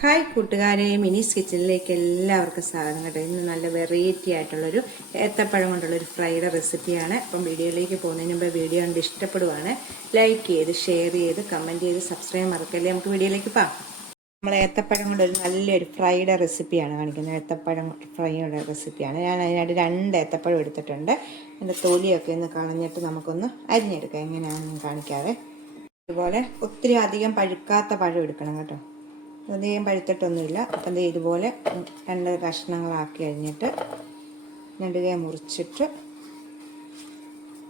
Hi കൂട്ടുകാരെ, മിനീസ് കിച്ചണിലേക്ക് എല്ലാവർക്കും സ്വാഗതം കേട്ടോ. ഇന്ന് നല്ല വെറൈറ്റി ആയിട്ടുള്ളൊരു ഏത്തപ്പഴം കൊണ്ടുള്ളൊരു ഫ്രൈഡ് റെസിപ്പിയാണ്. അപ്പം വീഡിയോയിലേക്ക് പോകുന്നതിന് മുമ്പ് വീഡിയോ കണ്ട് ഇഷ്ടപ്പെടുവാണ് ലൈക്ക് ചെയ്ത് ഷെയർ ചെയ്ത് കമൻറ്റ് ചെയ്ത് സബ്സ്ക്രൈബ് മറക്കല്ലേ. നമുക്ക് വീഡിയോയിലേക്ക് പോകാം. നമ്മൾ ഏത്തപ്പഴം കൊണ്ടൊരു നല്ലൊരു ഫ്രൈഡ് റെസിപ്പിയാണ് കാണിക്കുന്നത്. ഏത്തപ്പഴം ഫ്രൈയുടെ റെസിപ്പിയാണ്. ഞാൻ അതിനായിട്ട് 2 ഏത്തപ്പഴം എടുത്തിട്ടുണ്ട്. അതിൻ്റെ തൊലിയൊക്കെ ഒന്ന് കളഞ്ഞിട്ട് നമുക്കൊന്ന് അരിഞ്ഞെടുക്കാം. എങ്ങനെയാണെന്ന് കാണിക്കാതെ. ഇതുപോലെ ഒത്തിരി അധികം പഴുക്കാത്ത പഴം എടുക്കണം കേട്ടോ. അധികം പഴുത്തിട്ടൊന്നുമില്ല. അപ്പം ഇതുപോലെ 2 കഷ്ണങ്ങളാക്കി അരിഞ്ഞിട്ട് നെടുകെ മുറിച്ചിട്ട്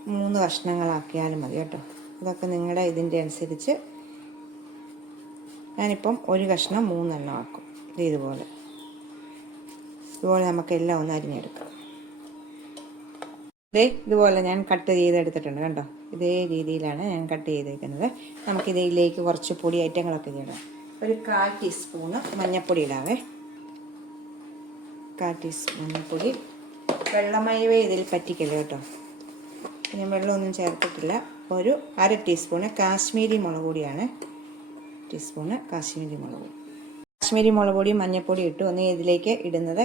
3 കഷ്ണങ്ങളാക്കിയാലും മതി കേട്ടോ. ഇതൊക്കെ നിങ്ങളുടെ ഇതിൻ്റെ അനുസരിച്ച്. ഞാനിപ്പം 1 കഷ്ണം 3 എണ്ണം ആക്കും. ഇതുപോലെ നമുക്കെല്ലാം ഒന്ന് അരിഞ്ഞെടുക്കാം. ഇതുപോലെ ഞാൻ കട്ട് ചെയ്തെടുത്തിട്ടുണ്ട് കണ്ടോ. ഇതേ രീതിയിലാണ് ഞാൻ കട്ട് ചെയ്തേക്കുന്നത്. നമുക്കിതിലേക്ക് കുറച്ച് പൊടി ഐറ്റങ്ങളൊക്കെ ഇടാം. ഒരു 1/4 ടീസ്പൂണ് മഞ്ഞൾപ്പൊടി ഇടാവേ. 1/4 ടീസ്പൂൺ മഞ്ഞൾപ്പൊടി. വെള്ളമയമേ ഇതിൽ പറ്റിക്കല്ലോ കേട്ടോ. ഞാൻ വെള്ളമൊന്നും ചേർത്തിട്ടില്ല. ഒരു 1/2 ടീസ്പൂണ് കാശ്മീരി മുളക് പൊടിയാണ്. കാശ്മീരി മുളക് പൊടി മഞ്ഞൾപ്പൊടി ഇട്ടു. ഒന്ന് ഇതിലേക്ക് ഇടുന്നത്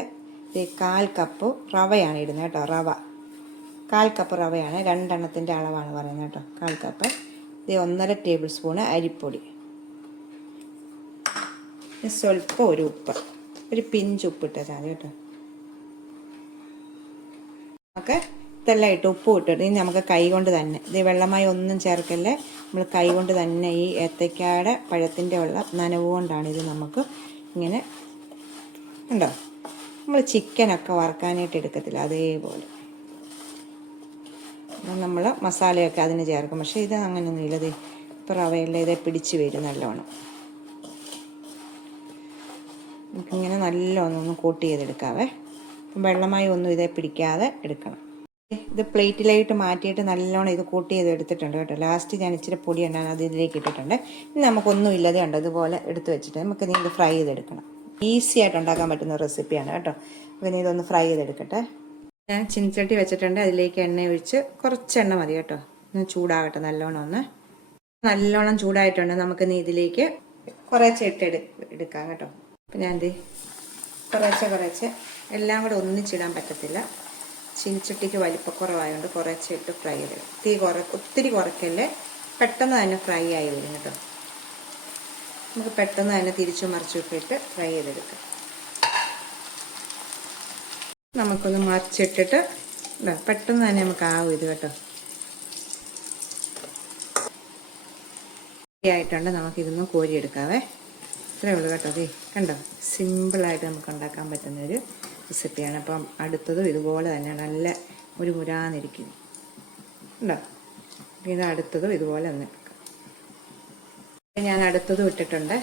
1/4 കപ്പ് റവയാണ് ഇടുന്നത് കേട്ടോ. 1/4 കപ്പ് റവയാണ്. 2 എണ്ണത്തിൻ്റെ അളവാണ് പറയുന്നത് കേട്ടോ. 1/4 കപ്പ്. 1.5 ടേബിൾ സ്പൂണ് അരിപ്പൊടി. സ്വല്പം ഒരു ഉപ്പ്, ഒരു പിഞ്ച് ഉപ്പിട്ടാൽ മതി കേട്ടോ. നമുക്ക് ഇതെല്ലാം ഇട്ട് ഉപ്പ് ഇട്ടിട്ട് ഇനി നമുക്ക് കൈ കൊണ്ട് തന്നെ, ഇത് വെള്ളമായി ഒന്നും ചേർക്കല്ലേ, നമ്മൾ കൈ കൊണ്ട് തന്നെ ഈ ഏത്തയ്ക്കയുടെ പഴത്തിൻ്റെ ഉള്ള നനവ് കൊണ്ടാണ് ഇത് നമുക്ക് ഇങ്ങനെ ഉണ്ടോ. നമ്മൾ ചിക്കനൊക്കെ വറുക്കാനായിട്ട് എടുക്കത്തില്ല അതേപോലെ നമ്മൾ മസാലയൊക്കെ അതിന് ചേർക്കും. പക്ഷേ ഇത് അങ്ങനെയൊന്നും ഇല്ലത്. ഇപ്പോൾ റവയെല്ലാം ഇതേ പിടിച്ച് വരും നല്ലോണം. നമുക്കിങ്ങനെ നല്ലോണം കോട്ട് ചെയ്തെടുക്കാവേ. വെള്ളമായി ഒന്നും ഇതേ പിടിക്കാതെ എടുക്കണം. ഇത് പ്ലേറ്റിലായിട്ട് മാറ്റിയിട്ട് നല്ലോണം ഇത് കോട്ട് ചെയ്ത് എടുത്തിട്ടുണ്ട് കേട്ടോ. ലാസ്റ്റ് ഞാൻ ഇച്ചിരി പൊടി ഉണ്ടാകും അത് ഇതിലേക്ക് ഇട്ടിട്ടുണ്ട്. ഇനി നമുക്കൊന്നും ഇല്ലാതെ ഉണ്ട് ഇതുപോലെ എടുത്ത് വെച്ചിട്ട് നമുക്ക് ഇത് ഫ്രൈ ചെയ്തെടുക്കണം. ഈസി ആയിട്ട് ഉണ്ടാക്കാൻ പറ്റുന്ന റെസിപ്പിയാണ് കേട്ടോ. അപ്പോൾ ഇതൊന്ന് ഫ്രൈ ചെയ്തെടുക്കട്ടെ. ഞാൻ ചീനച്ചട്ടി വെച്ചിട്ടുണ്ട്. അതിലേക്ക് എണ്ണ ഒഴിച്ച് കുറച്ച് എണ്ണ മതി കേട്ടോ. ഒന്ന് ചൂടാകട്ടെ നല്ലോണം ചൂടായിട്ടുണ്ട്. നമുക്കിനി ഇതിലേക്ക് കുറേശ്ശെ എടുക്കാം കേട്ടോ. അപ്പം ഞാൻ കുറേശ്ശെ എല്ലാം കൂടെ ഒന്നിച്ചിടാൻ പറ്റത്തില്ല. ചീനച്ചട്ടിക്ക് വലിപ്പക്കുറവായതുകൊണ്ട് കുറേശ്ശെ ഇട്ട് ഫ്രൈ ചെയ്ത് ഒത്തിരി കുറയ്ക്കല്ലേ. പെട്ടെന്ന് തന്നെ ഫ്രൈ ആയി വരും കേട്ടോ. നമുക്ക് പെട്ടെന്ന് തന്നെ തിരിച്ചു മറിച്ചൊക്കെ ഇട്ട് ഫ്രൈ ചെയ്തെടുക്കാം. നമുക്കൊന്ന് മറിച്ചിട്ടിട്ട് പെട്ടെന്ന് തന്നെ നമുക്ക് ആവും ഇത് കേട്ടോ. ആയിട്ടുണ്ട്. നമുക്കിതൊന്ന് കോരിയെടുക്കാവേ. ഇത്രയേ ഉള്ളൂ കേട്ടോ. കണ്ടോ, സിമ്പിളായിട്ട് നമുക്ക് ഉണ്ടാക്കാൻ പറ്റുന്നൊരു റെസിപ്പിയാണ്. അപ്പം അടുത്തതും ഇതുപോലെ തന്നെ നല്ല ഒരു മുരാന്നിരിക്കും ഉണ്ടോ. ഇത് അടുത്തതും ഇതുപോലെ ഒന്ന് എടുക്കാം. ഞാൻ അടുത്തതും ഇട്ടിട്ടുണ്ട്.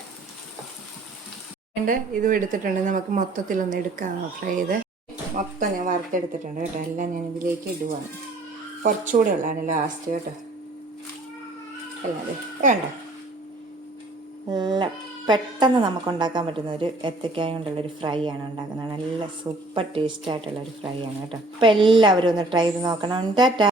ഇതും എടുത്തിട്ടുണ്ട്. നമുക്ക് മൊത്തത്തിലൊന്ന് എടുക്കാം. ഫ്രൈ ചെയ്ത് മൊത്തം ഞാൻ വറുത്തെടുത്തിട്ടുണ്ട് കേട്ടോ. എല്ലാം ഞാൻ ഇതിലേക്ക് ഇടുവാണ്. കുറച്ചുകൂടെ ഉള്ളതാണ് ലാസ്റ്റ് കേട്ടോ. അല്ലാതെ വേണ്ട. എല്ലാം പെട്ടെന്ന് നമുക്ക് ഉണ്ടാക്കാൻ പറ്റുന്ന ഒരു ഏത്തയ്ക്കായ കൊണ്ടുള്ളൊരു ഫ്രൈ ആണ് ഉണ്ടാക്കുന്നത്. നല്ല സൂപ്പർ ടേസ്റ്റ് ആയിട്ടുള്ളൊരു ഫ്രൈ ആണ് കേട്ടോ. അപ്പോൾ എല്ലാവരും ഒന്ന് ട്രൈ ചെയ്ത് നോക്കണം. ടാറ്റാ.